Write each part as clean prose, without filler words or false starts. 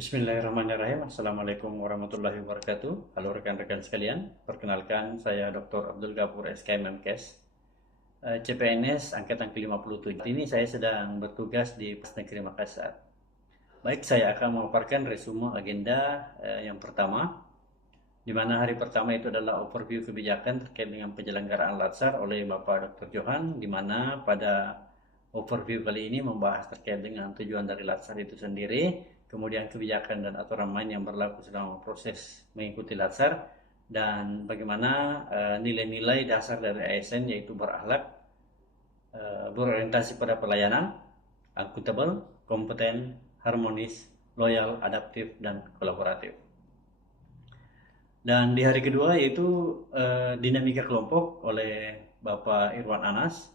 Bismillahirrahmanirrahim. Assalamualaikum warahmatullahi wabarakatuh. Halo rekan-rekan sekalian. Perkenalkan, saya Dr. Abdul Ghafur SK Menkes, CPNS Angkatan ke-57. Ini saya sedang bertugas di Pos Negeri Makassar. Baik, saya akan memaparkan resume agenda yang pertama, di mana hari pertama itu adalah overview kebijakan terkait dengan penyelenggaraan Latsar oleh Bapak Dr. Johan, di mana pada overview kali ini membahas terkait dengan tujuan dari Latsar itu sendiri, kemudian kebijakan dan aturan main yang berlaku selama proses mengikuti Latsar, dan bagaimana nilai-nilai dasar dari ASN, yaitu berakhlak, berorientasi pada pelayanan, akuntabel, kompeten, harmonis, loyal, adaptif, dan kolaboratif. Dan di hari kedua yaitu dinamika kelompok oleh Bapak Irwan Anas,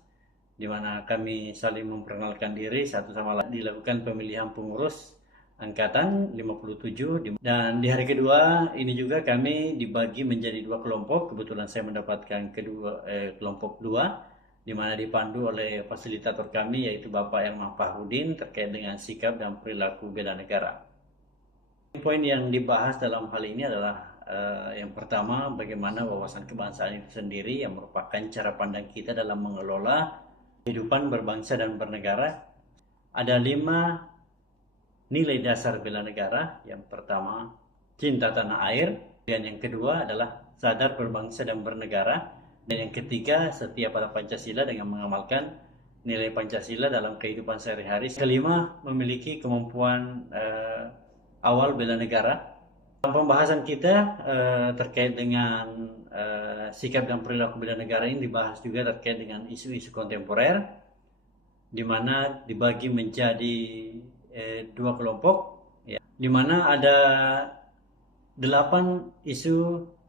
di mana kami saling memperkenalkan diri satu sama lain, dilakukan pemilihan pengurus angkatan 57, dan di hari kedua ini juga kami dibagi menjadi dua kelompok. Kebetulan saya mendapatkan kelompok dua, di mana dipandu oleh fasilitator kami yaitu Bapak Erman Fahrudin terkait dengan sikap dan perilaku bela negara. Poin yang dibahas dalam hal ini adalah yang pertama, bagaimana wawasan kebangsaan itu sendiri yang merupakan cara pandang kita dalam mengelola kehidupan berbangsa dan bernegara. Ada 5 nilai dasar bela negara. Yang pertama, cinta tanah air. Dan yang kedua adalah sadar berbangsa dan bernegara. Dan yang ketiga, setia pada Pancasila dengan mengamalkan nilai Pancasila dalam kehidupan sehari-hari. Kelima, memiliki kemampuan awal bela negara. Dalam pembahasan kita terkait dengan sikap dan perilaku bela negara ini dibahas juga terkait dengan isu-isu kontemporer, di mana dibagi menjadi dua kelompok, ya, di mana ada 8 isu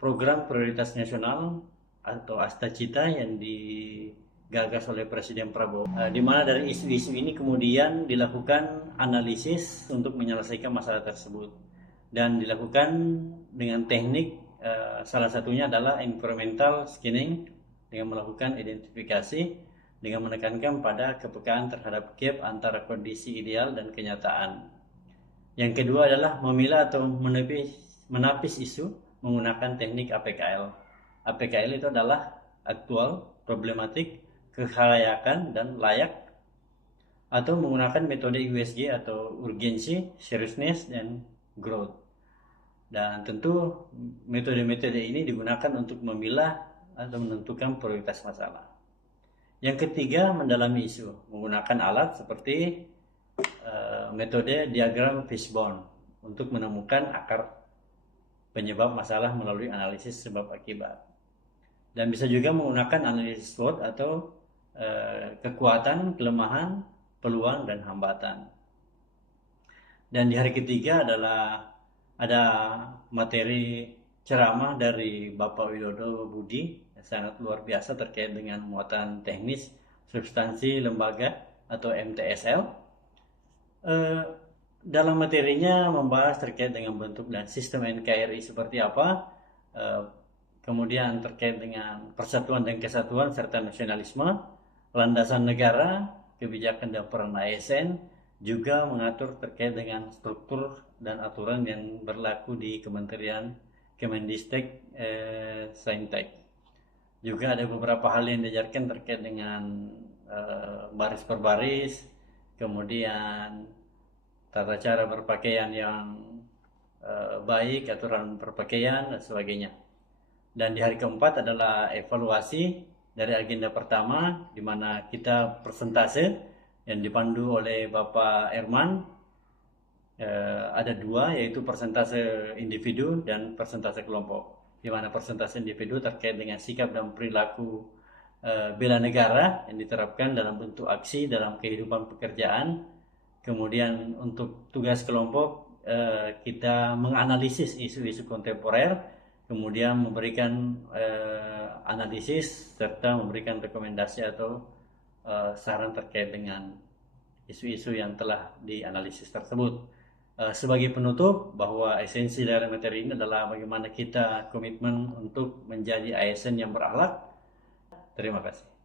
program prioritas nasional atau Astacita yang digagas oleh Presiden Prabowo, di mana dari isu-isu ini kemudian dilakukan analisis untuk menyelesaikan masalah tersebut, dan dilakukan dengan teknik salah satunya adalah environmental scanning, dengan melakukan identifikasi dengan menekankan pada kepekaan terhadap gap antara kondisi ideal dan kenyataan. Yang kedua adalah memilah atau menapis isu menggunakan teknik APKL. APKL itu adalah aktual, problematik, kelayakan, dan layak, atau menggunakan metode USG atau urgency, seriousness, dan growth. Dan tentu metode-metode ini digunakan untuk memilah atau menentukan prioritas masalah. Yang ketiga, mendalami isu menggunakan alat seperti metode diagram fishbone untuk menemukan akar penyebab masalah melalui analisis sebab akibat. Dan bisa juga menggunakan analisis SWOT atau kekuatan, kelemahan, peluang, dan hambatan. Dan di hari ketiga adalah ada materi ceramah dari Bapak Widodo Budi, sangat luar biasa terkait dengan muatan teknis substansi lembaga atau MTSL. Dalam materinya membahas terkait dengan bentuk dan sistem NKRI seperti apa, kemudian terkait dengan persatuan dan kesatuan serta nasionalisme, landasan negara, kebijakan dan peran ASN, juga mengatur terkait dengan struktur dan aturan yang berlaku di Kementerian Kemendistek Saintek. Juga ada beberapa hal yang diajarkan terkait dengan baris per baris, kemudian tata cara berpakaian yang baik, aturan berpakaian, dan sebagainya. Dan di hari keempat adalah evaluasi dari agenda pertama, di mana kita persentase yang dipandu oleh Bapak Erman. Ada 2, yaitu persentase individu dan persentase kelompok, di mana persentase individu terkait dengan sikap dan perilaku bela negara yang diterapkan dalam bentuk aksi dalam kehidupan pekerjaan. Kemudian untuk tugas kelompok, kita menganalisis isu-isu kontemporer, kemudian memberikan analisis serta memberikan rekomendasi atau saran terkait dengan isu-isu yang telah dianalisis tersebut. Sebagai penutup, bahwa esensi dari materi ini adalah bagaimana kita komitmen untuk menjadi ASN yang berakhlak. Terima kasih.